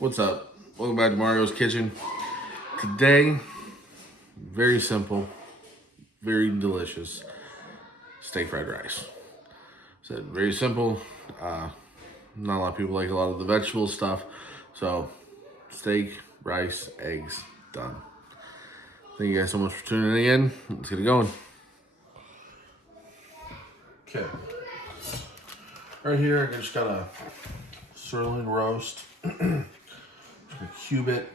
What's up? Welcome back to Mario's Kitchen. Today, very simple, very delicious steak fried rice. So very simple. Uh, Not a lot of people like a lot of the vegetable stuff. So steak, rice, eggs, done. Thank you guys so much for tuning in. Let's get it going. Okay. Right here, I just got a sirloin roast. Just gonna cube it,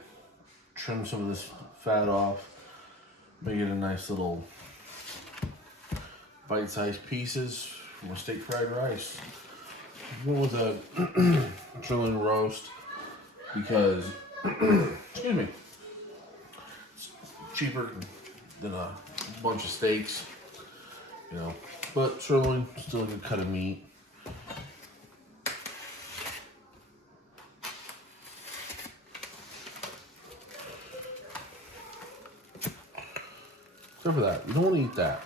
trim some of this fat off, make it a nice little bite-sized pieces for my steak fried rice. Went with a sirloin roast because, excuse me, it's cheaper than a bunch of steaks, but sirloin still a good cut of meat. Except for that, you don't want to eat that.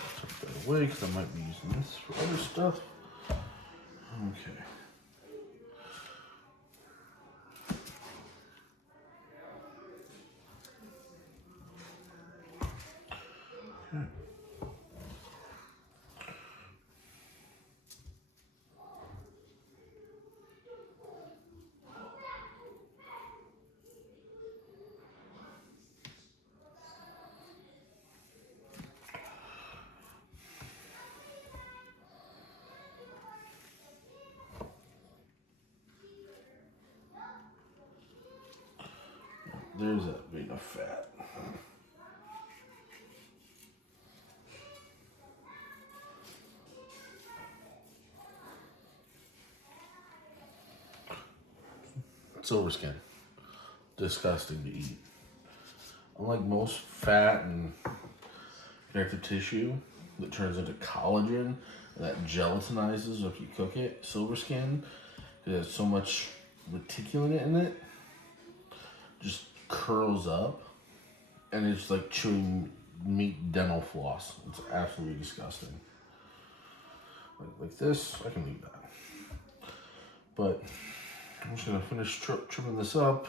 Tuck that away because I might be using this for other stuff. Okay. There's that big enough fat. Silver skin. Disgusting to eat. Unlike most fat and connective tissue that turns into collagen and that gelatinizes if you cook it, silver skin, it has so much reticulin in it, just curls up, and it's like chewing meat dental floss. It's absolutely disgusting. Like this, I can eat that. But I'm just gonna finish trimming this up,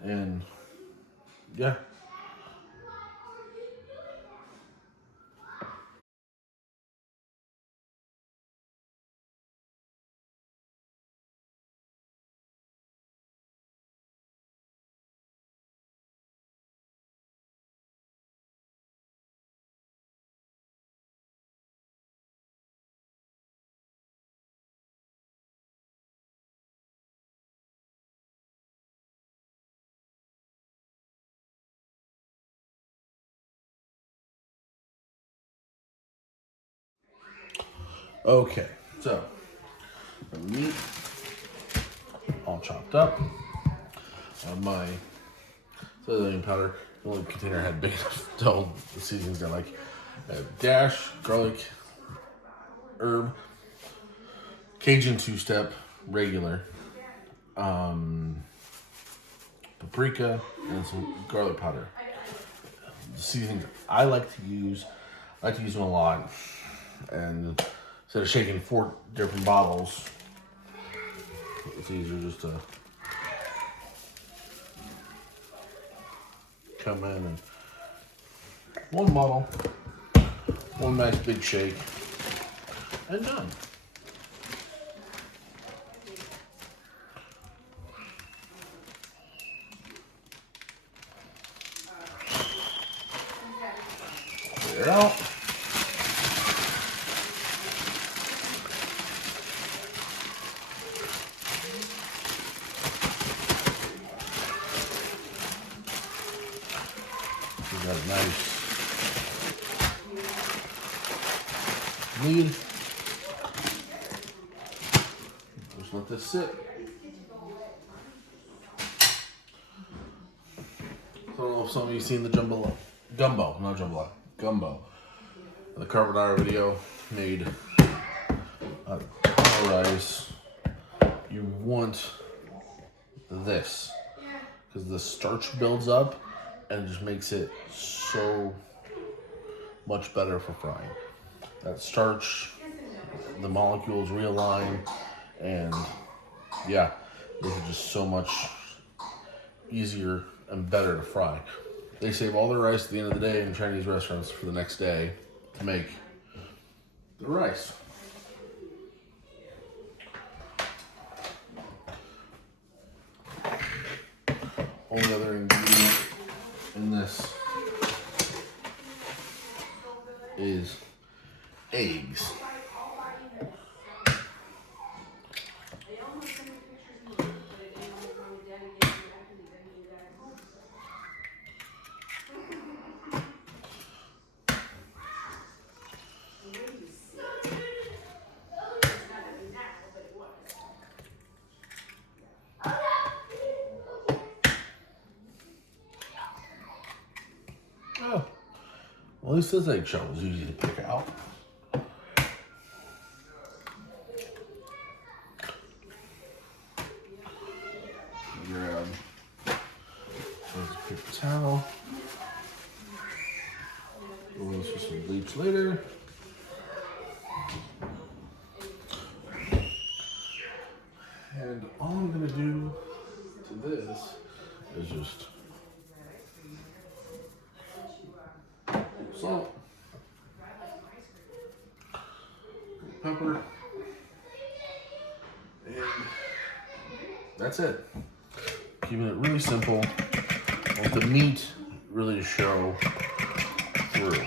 and yeah. Okay, so the meat all chopped up. My celery powder, the only container I had big enough to hold the seasonings I like. Dash, garlic, herb, Cajun two-step, regular, paprika, and some garlic powder. The seasonings I like to use them a lot. And instead of shaking 4 different bottles, it's easier just to come in and one bottle, one nice big shake, and done. Clear it out. We got a nice lead. Just let this sit. I don't know if some of you seen the gumbo, not jambalaya, gumbo. The carbonara video made a ton of rice. You want this because the starch builds up and it just makes it so much better for frying. That starch the molecules realign, and yeah, these are just so much easier and better to fry. They save all their rice at the end of the day in Chinese restaurants for the next day to make the rice. Only other ingredient in this is eggs. Oh, well, at least this eggshell was easy to pick out. Grab a paper towel. We'll use some bleach later. And all I'm gonna do to this is just salt, pepper, and that's it. Keeping it really simple. I want the meat really to show through.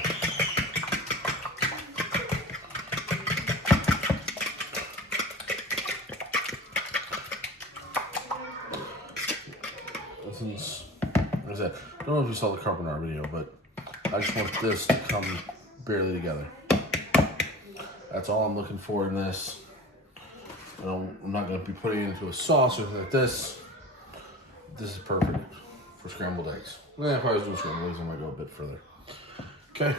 Since, as I said, I don't know if you saw the carbonara video, but I just want this to come barely together. That's all I'm looking for in this. I'm not going to be putting it into a sauce or anything like this. This is perfect for scrambled eggs. Well, if I was doing scrambled eggs, I might go a bit further. Okay,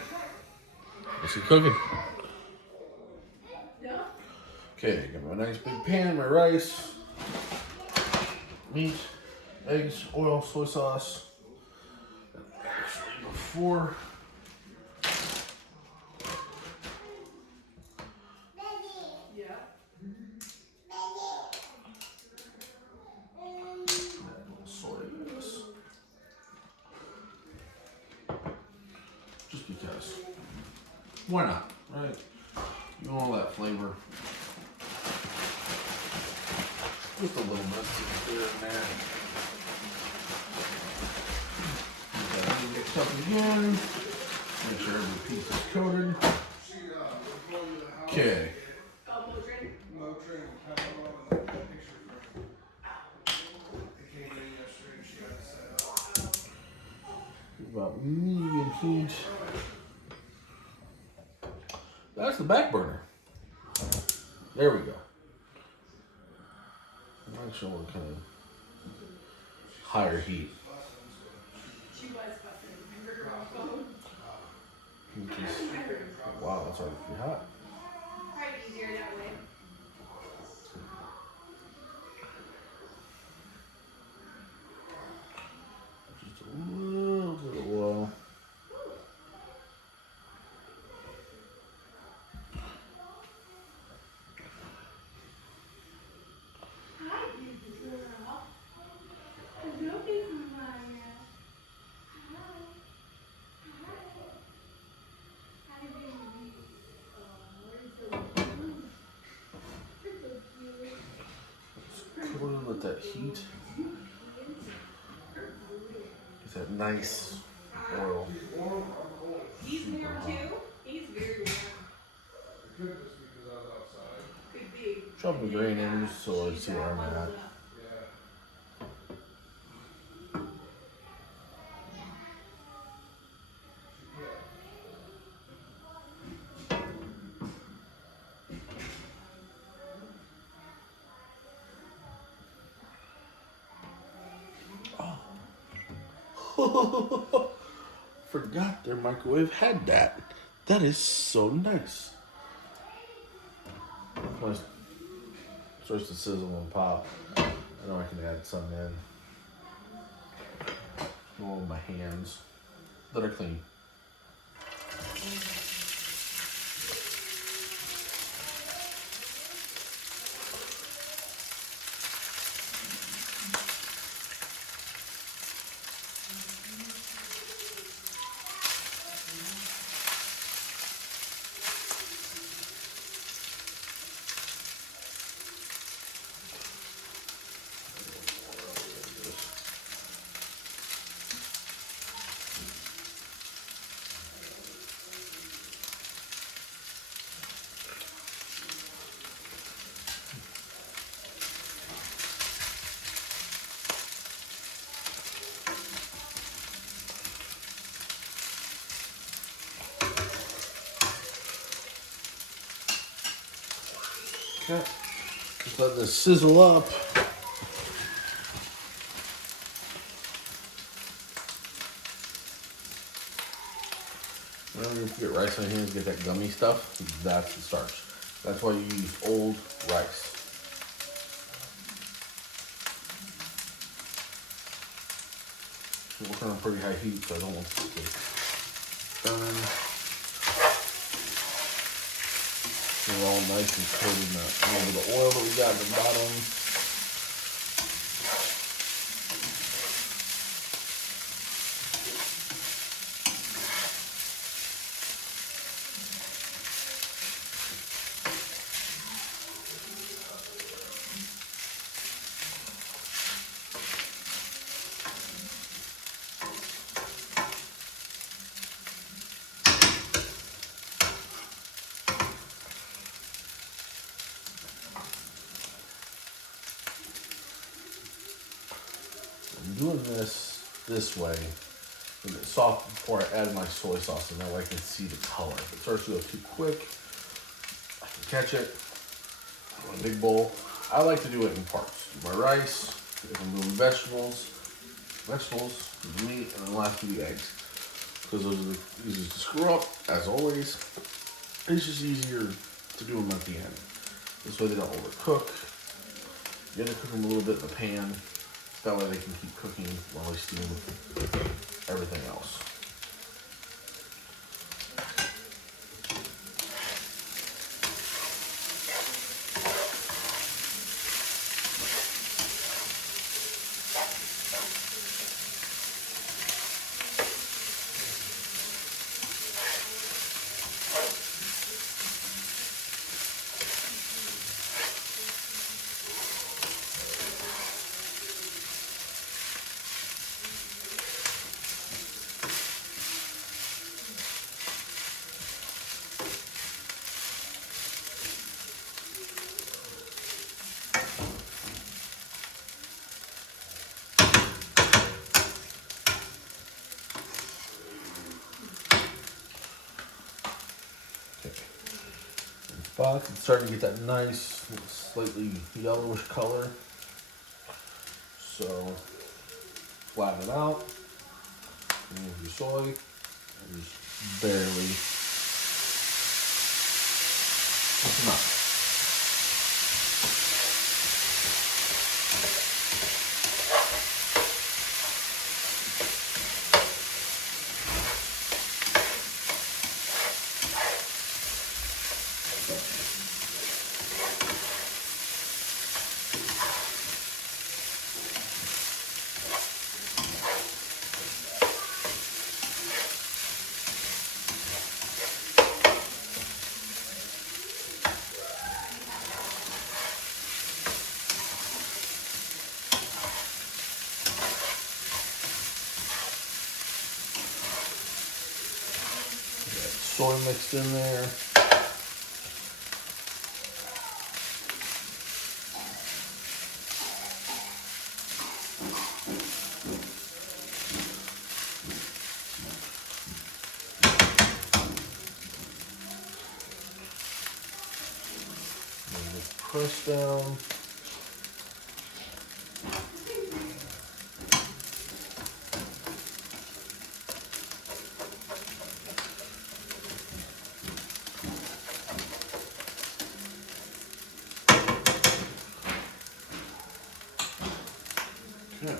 let's get cooking. Okay, got my nice big pan, my rice, meat, eggs, oil, soy sauce. Actually, before soy this, just because. Why not, right? You want all that flavor. Just a little bit here and there. Mix up again. Make sure every piece is coated. Okay. About medium heat. That's the back burner. There we go. I'm actually want kind of higher heat. Wow, that's already pretty hot. Probably easier that way. Just a little bit of oil. Let that heat get that nice oil. He's warm too. He's very warm. Could be. Chop the grain in so I see where I'm at. Forgot their microwave had that. That is so nice. When it starts to sizzle and pop, I know I can add some in. All my hands that are clean. Okay. Just let this sizzle up. Remember, if you get rice on your hands, get that gummy stuff. That's the starch. That's why you use old rice. I'm working on pretty high heat, so I don't want this to burn. We're all nice and coated in that little bit of oil that we got at the bottom. I'm doing this way. When it's soft before I add my soy sauce, and that way I can see the color. If it starts to go too quick, I can catch it. In a big bowl. I like to do it in parts. My rice, if I'm doing vegetables, meat, and then lastly the eggs. Because those are the easiest to screw up, as always. It's just easier to do them at the end. This way they don't overcook. You gotta cook them a little bit in the pan. That way they can keep cooking while they steam everything else. Box, it's starting to get that nice, slightly yellowish color. So flatten it out. Remove your soy. And just barely. Just enough. Soy mixed in there. And just press down. Okay.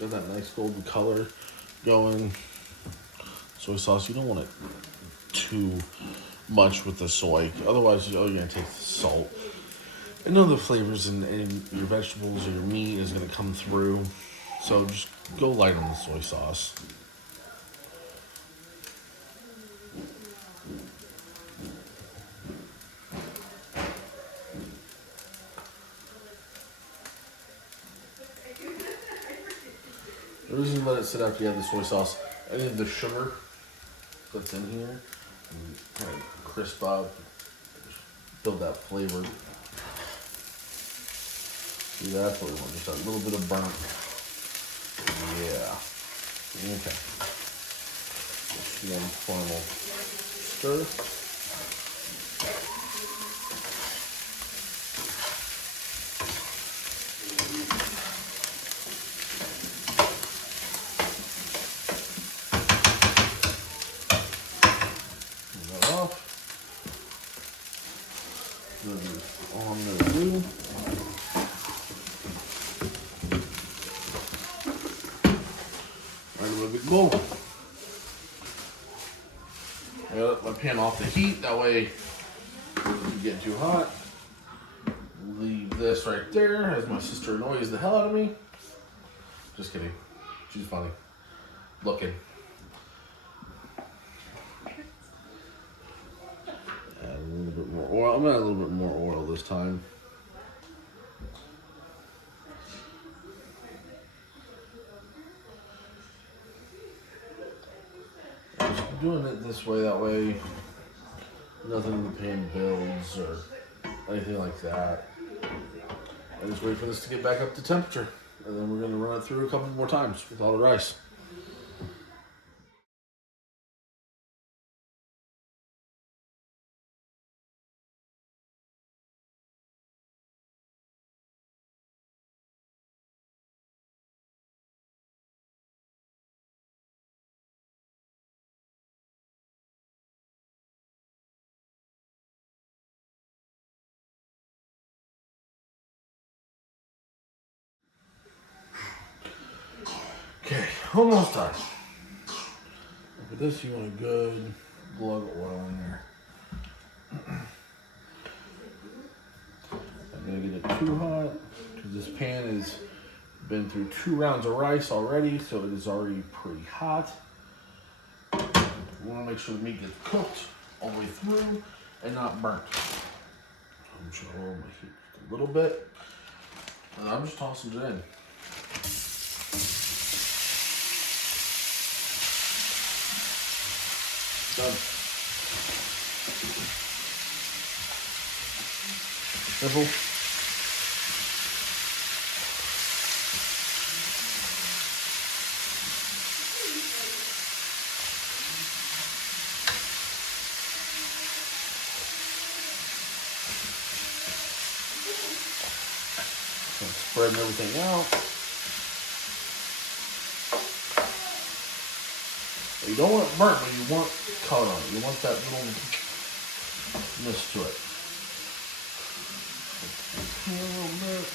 Got that nice golden color going. Soy sauce, you don't want it too much with the soy. Otherwise, you're going to taste the salt. And none of the flavors in your vegetables or your meat is going to come through. So just go light on the soy sauce. The reason you let it sit after you add the soy sauce, any of the sugar that's in here, and kind of crisp up, build that flavor. See, that's what we want, just a little bit of burnt. Yeah. Okay. Just one final stir. All I'm gonna do. Right in my big bowl. I got my pan off the heat, that way it doesn't get too hot. Leave this right there as my sister annoys the hell out of me. Just kidding. She's funny. Looking. Add a little bit more oil. I'm gonna add a little bit more oil this time. Just doing it this way, that way nothing in the pan builds or anything like that. I just wait for this to get back up to temperature, and then we're gonna run it through a couple more times with all the rice. Okay, almost done. For this, you want a good glug of oil in there. I'm gonna get it too hot because this pan has been through 2 rounds of rice already, so it is already pretty hot. We want to make sure the meat gets cooked all the way through and not burnt. I'm just gonna lower my heat just a little bit, and I'm just tossing it in. Done. Simple. Spreading everything out. You don't want it burnt, but you want color on it. You want that little mist to it. A little bit.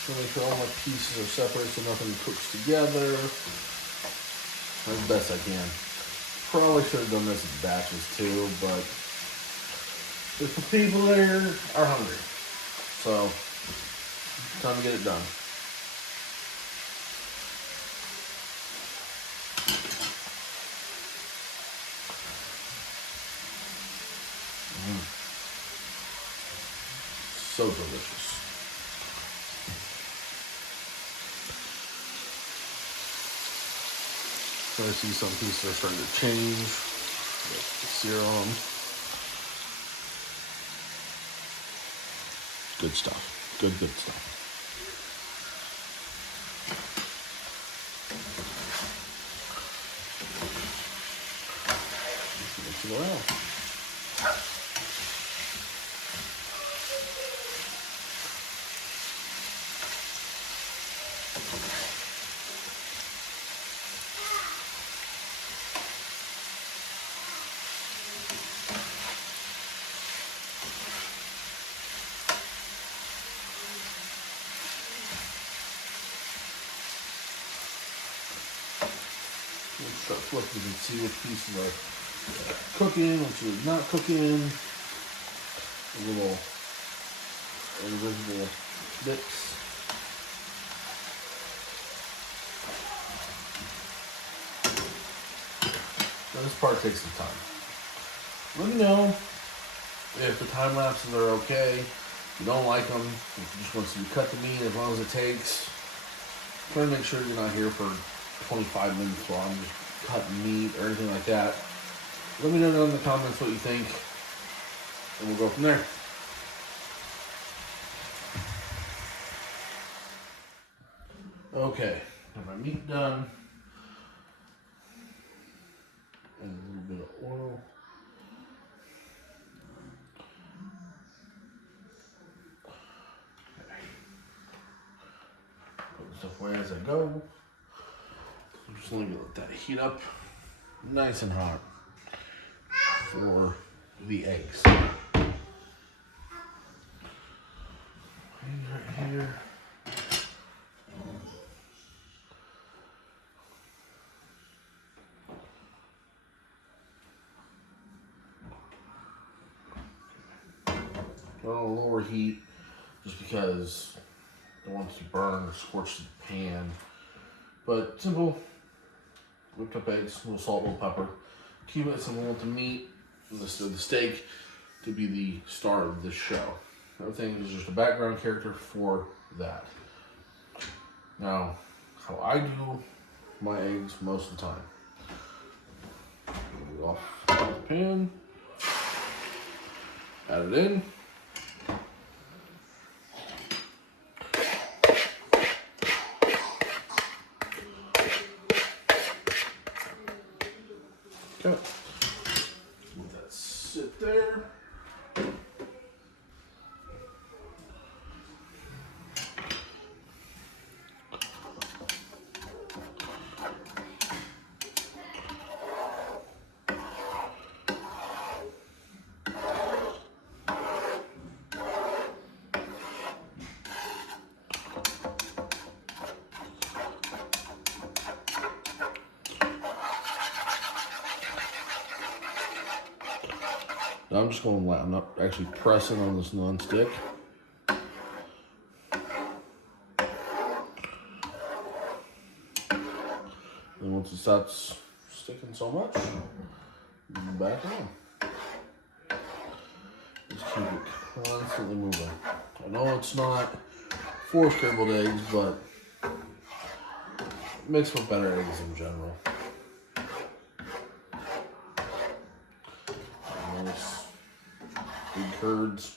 So make sure all my pieces are separate so nothing cooks together. As best I can. Probably should have done this in batches too, but if the people there are hungry. So, time to get it done. So delicious. So I see some pieces are starting to change. The sear on them. Good stuff. Good stuff. Mix it around. Start flipping and see which pieces are cooking, which is not cooking. A little individual bits. Now this part takes some time. Let me know if the time lapses are okay. If you don't like them, if you just want to see me cut the meat as long as it takes. Try to make sure you're not here for 25 minutes while I'm just cutting meat or anything like that. Let me know down in the comments what you think, and we'll go from there. Okay, got my meat done. And a little bit of oil. Okay. Put stuff away as I go. I'm just gonna let that heat up nice and hot. for the eggs. Right here. On a lower heat, just because I don't want it to burn or scorch the pan. But simple, whipped up eggs, a little salt, a little pepper. Keep it simple with the meat, the steak, to be the star of this show. Everything is just a background character for that. Now, how I do my eggs most of the time. Get it off the pan, add it in. Okay. Let that sit there. Now I'm just going to I'm not actually pressing on this non-stick. And once it stops sticking so much, back on. Just keep it constantly moving. I know it's not for scrambled eggs, but it makes for better eggs in general. Nice big curds.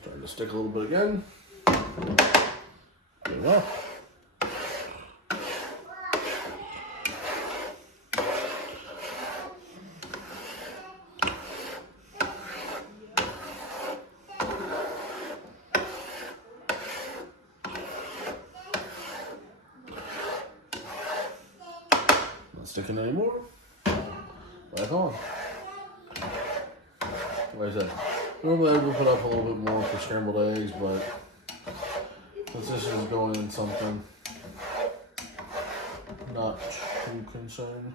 Starting to stick a little bit again. There we go. Not sticking anymore. Back on. Like I said, normally I would put up a little bit more for scrambled eggs, but since this is going in something, not too concerned.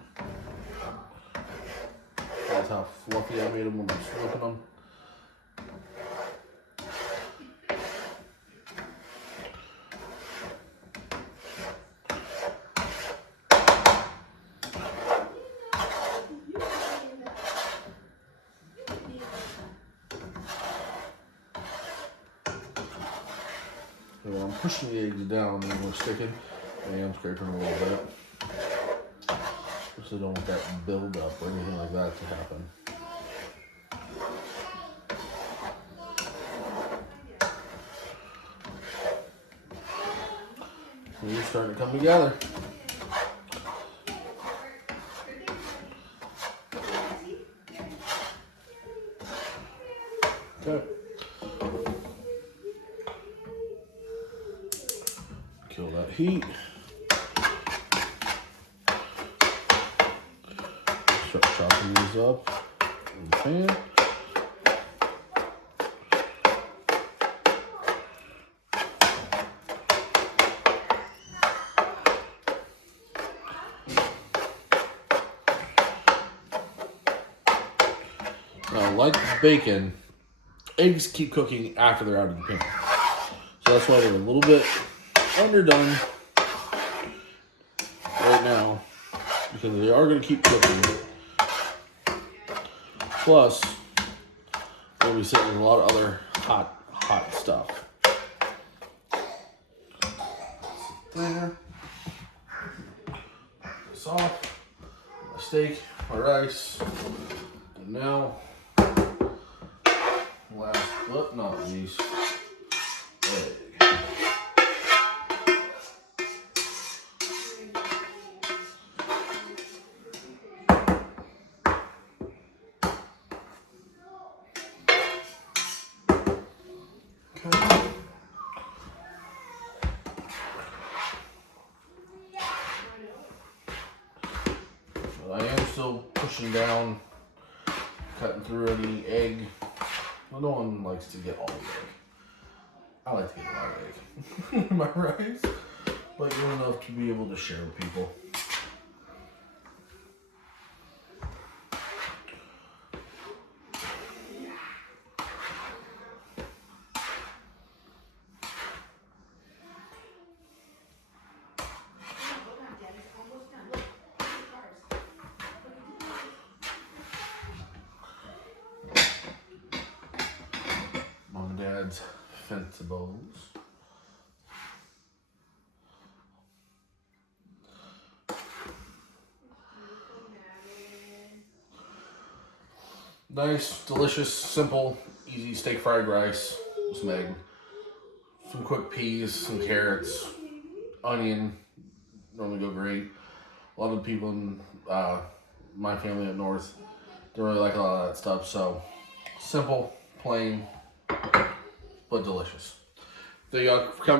That's how fluffy I made them when I was flipping them. So when I'm pushing the eggs down and we're sticking, I am scraping a little bit. Just so I don't want that build up or anything like that to happen. So you're starting to come together. Okay. Kill that heat. Start chopping these up in the pan. Now, like bacon, eggs keep cooking after they're out of the pan. So that's why they're a little bit underdone right now, because they are going to keep cooking. Plus, we'll be sitting with a lot of other hot stuff. There. This off. My steak, my rice, and now, last but not least, egg. Okay. But I am still pushing down, cutting through any egg. Well, no one likes to get all the egg. I like to get a lot of egg. Am I right? But you're enough to be able to share with people. Mom and Dad's Fencibles. Nice, delicious, simple, easy steak fried rice with some egg, some quick peas, some carrots, onion, normally go great. A lot of people in my family up north don't really like a lot of that stuff, so simple, plain, but delicious. Thank y'all for coming.